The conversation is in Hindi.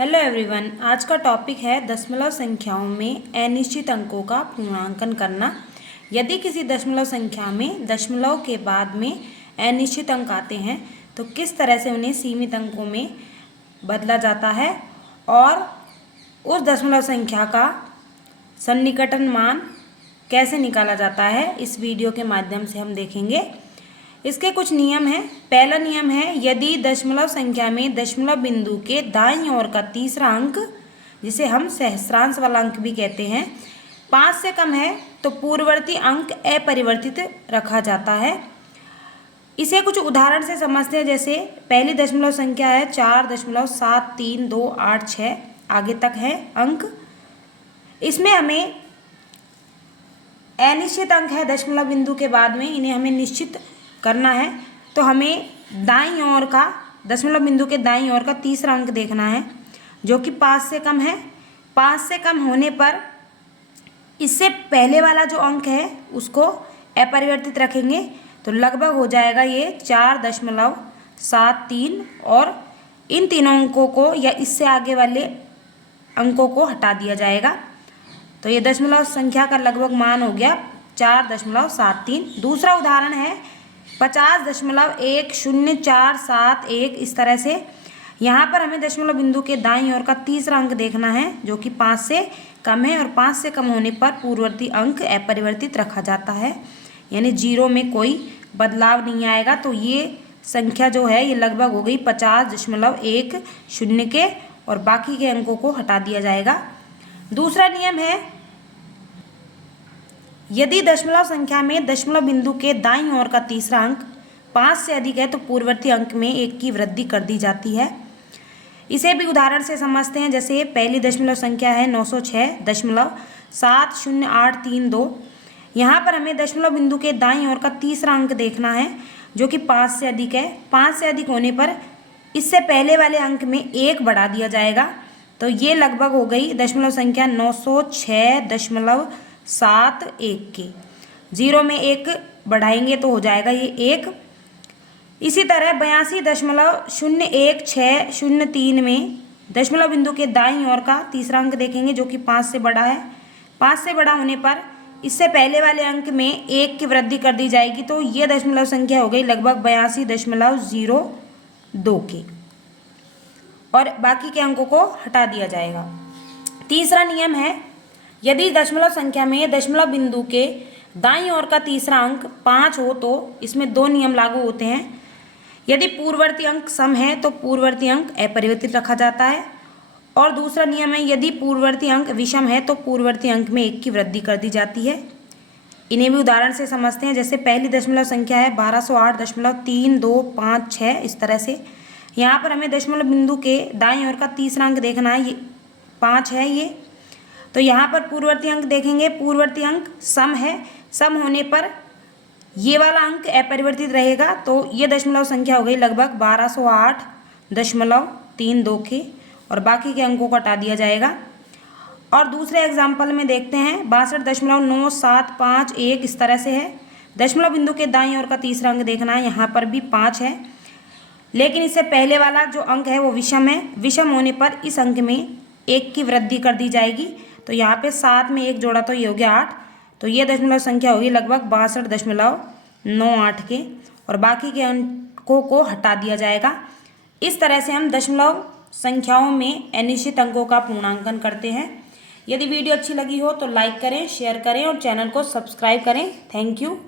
हेलो एवरीवन, आज का टॉपिक है दशमलव संख्याओं में अनिश्चित अंकों का पूर्णांकन करना। यदि किसी दशमलव संख्या में दशमलव के बाद में अनिश्चित अंक आते हैं तो किस तरह से उन्हें सीमित अंकों में बदला जाता है और उस दशमलव संख्या का सन्निकटन मान कैसे निकाला जाता है, इस वीडियो के माध्यम से हम देखेंगे। इसके कुछ नियम हैं। पहला नियम है, यदि दशमलव संख्या में दशमलव बिंदु के दाईं ओर का तीसरा अंक, जिसे हम सहस्रांश वाला अंक भी कहते हैं, 5 से कम है तो पूर्ववर्ती अंक अपरिवर्तित रखा जाता है। इसे कुछ उदाहरण से समझते हैं। जैसे पहली दशमलव संख्या है 4.7328, आगे तक है अंक। इसमें हमें अनिश्चित अंक है दशमलव बिंदु के बाद में, इन्हें हमें निश्चित करना है। तो हमें दाईं ओर का, दशमलव बिंदु के दाईं ओर का तीसरा अंक देखना है जो कि 5 से कम है। 5 से कम होने पर इससे पहले वाला जो अंक है उसको अपरिवर्तित रखेंगे तो लगभग हो जाएगा ये 4.73, और इन तीनों अंकों को या इससे आगे वाले अंकों को हटा दिया जाएगा। तो ये दशमलव संख्या का लगभग मान हो गया 4.73। दूसरा उदाहरण है 50.10471। इस तरह से यहाँ पर हमें दशमलव बिंदु के दाईं ओर का तीसरा अंक देखना है जो कि 5 से कम है, और 5 से कम होने पर पूर्ववर्ती अंक अपरिवर्तित रखा जाता है, यानी 0 में कोई बदलाव नहीं आएगा। तो ये संख्या जो है ये लगभग हो गई 50.10 के, और बाकी के अंकों को हटा दिया जाएगा। दूसरा नियम है, यदि दशमलव संख्या में दशमलव बिंदु के दाईं ओर का तीसरा अंक 5 से अधिक है तो पूर्ववर्ती अंक में 1 की वृद्धि कर दी जाती है। इसे भी उदाहरण से समझते हैं। जैसे पहली दशमलव संख्या है 906.70832। यहाँ पर हमें दशमलव बिंदु के दाईं ओर का तीसरा अंक देखना है जो कि 5 से अधिक है। 5 से अधिक होने पर इससे पहले वाले अंक में 1 बढ़ा दिया जाएगा। तो ये लगभग हो गई दशमलव संख्या 906.71 के। 0 में 1 बढ़ाएंगे तो हो जाएगा ये 1। इसी तरह 82.01603 में दशमलव बिंदु के दाईं ओर का तीसरा अंक देखेंगे जो कि 5 से बड़ा है। 5 से बड़ा होने पर इससे पहले वाले अंक में 1 की वृद्धि कर दी जाएगी। तो ये दशमलव संख्या हो गई लगभग 82.02 की, और बाकी के अंकों को हटा दिया जाएगा। तीसरा नियम है, यदि दशमलव संख्या में दशमलव बिंदु के दाईं ओर का तीसरा अंक 5 हो तो इसमें 2 नियम लागू होते हैं। यदि पूर्ववर्ती अंक सम है तो पूर्ववर्ती अंक अपरिवर्तित रखा जाता है, और दूसरा नियम है, यदि पूर्ववर्ती अंक विषम है तो पूर्ववर्ती अंक में 1 की वृद्धि कर दी जाती है। इन्हें भी उदाहरण से समझते हैं। जैसे पहली दशमलव संख्या है 1208.3256। इस तरह से यहाँ पर हमें दशमलव बिंदु के दाईं ओर का तीसरा अंक देखना है, ये 5 है ये। तो यहाँ पर पूर्ववर्ती अंक देखेंगे, पूर्ववर्ती अंक सम है। सम होने पर ये वाला अंक अपरिवर्तित रहेगा। तो ये दशमलव संख्या हो गई लगभग 1208.32 के, और बाकी के अंकों को हटा दिया जाएगा। और दूसरे एग्जाम्पल में देखते हैं 62.9751। इस तरह से है। दशमलव बिंदु के दाईं ओर का तीसरा अंक देखना है, यहाँ पर भी 5 है, लेकिन इससे पहले वाला जो अंक है वो विषम है। विषम होने पर इस अंक में 1 की वृद्धि कर दी जाएगी। तो यहाँ पे 7 में 1 जोड़ा तो ये हो गया 8। तो ये दशमलव संख्या होगी लगभग 62.98 के, और बाकी के अंकों को हटा दिया जाएगा। इस तरह से हम दशमलव संख्याओं में अनिश्चित अंकों का पूर्णांकन करते हैं। यदि वीडियो अच्छी लगी हो तो लाइक करें, शेयर करें और चैनल को सब्सक्राइब करें। Thank you.